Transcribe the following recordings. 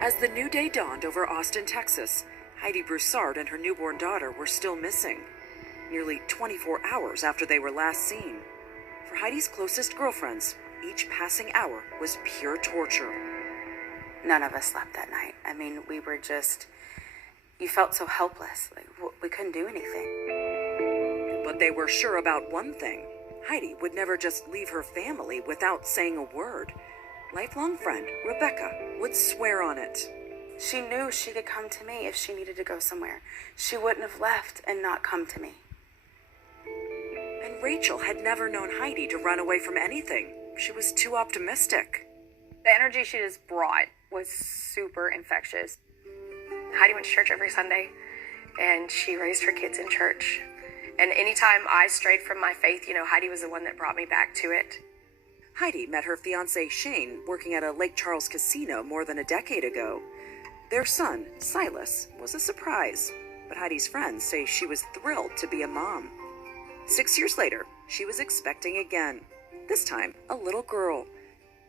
As the new day dawned over Austin, Texas, Heidi Broussard and her newborn daughter were still missing, nearly 24 hours after they were last seen. For Heidi's closest girlfriends, each passing hour was pure torture. None of us slept that night. I mean, you felt so helpless. Like, we couldn't do anything. But they were sure about one thing. Heidi would never just leave her family without saying a word. Lifelong friend Rebecca would swear on it. She knew she could come to me if she needed to go somewhere. She wouldn't have left and not come to me. And Rachel had never known Heidi to run away from anything. She was too optimistic. The energy she just brought was super infectious. Heidi went to church every Sunday, and she raised her kids in church. And anytime I strayed from my faith, Heidi was the one that brought me back to it. Heidi met her fiancé Shane working at a Lake Charles casino more than a decade ago. Their son, Silas, was a surprise, but Heidi's friends say she was thrilled to be a mom. 6 years later, she was expecting again, this time a little girl.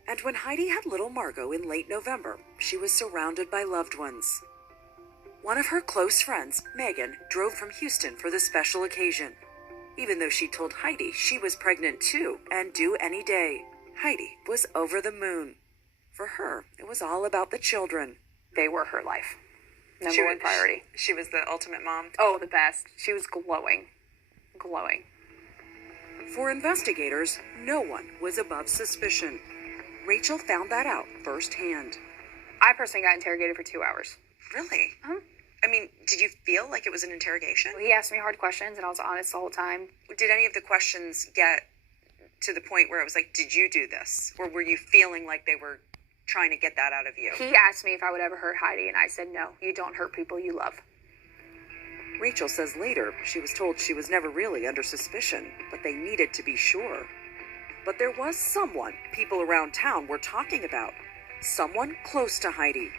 And when Heidi had little Margot in late November, she was surrounded by loved ones. One of her close friends, Megan, drove from Houston for the special occasion. Even though she told Heidi she was pregnant too and due any day, Heidi was over the moon. For her, it was all about the children. They were her life. Number one priority. She was the ultimate mom. Oh, the best. She was glowing. Glowing. For investigators, no one was above suspicion. Rachel found that out firsthand. I personally got interrogated for 2 hours. Really? I mean, did you feel like it was an interrogation? He asked me hard questions, and I was honest the whole time. Did any of the questions get to the point where it was like, did you do this? Or were you feeling like they were trying to get that out of you? He asked me if I would ever hurt Heidi, and I said, no, you don't hurt people you love. Rachel says later she was told she was never really under suspicion, but they needed to be sure. But there was someone people around town were talking about. Someone close to Heidi.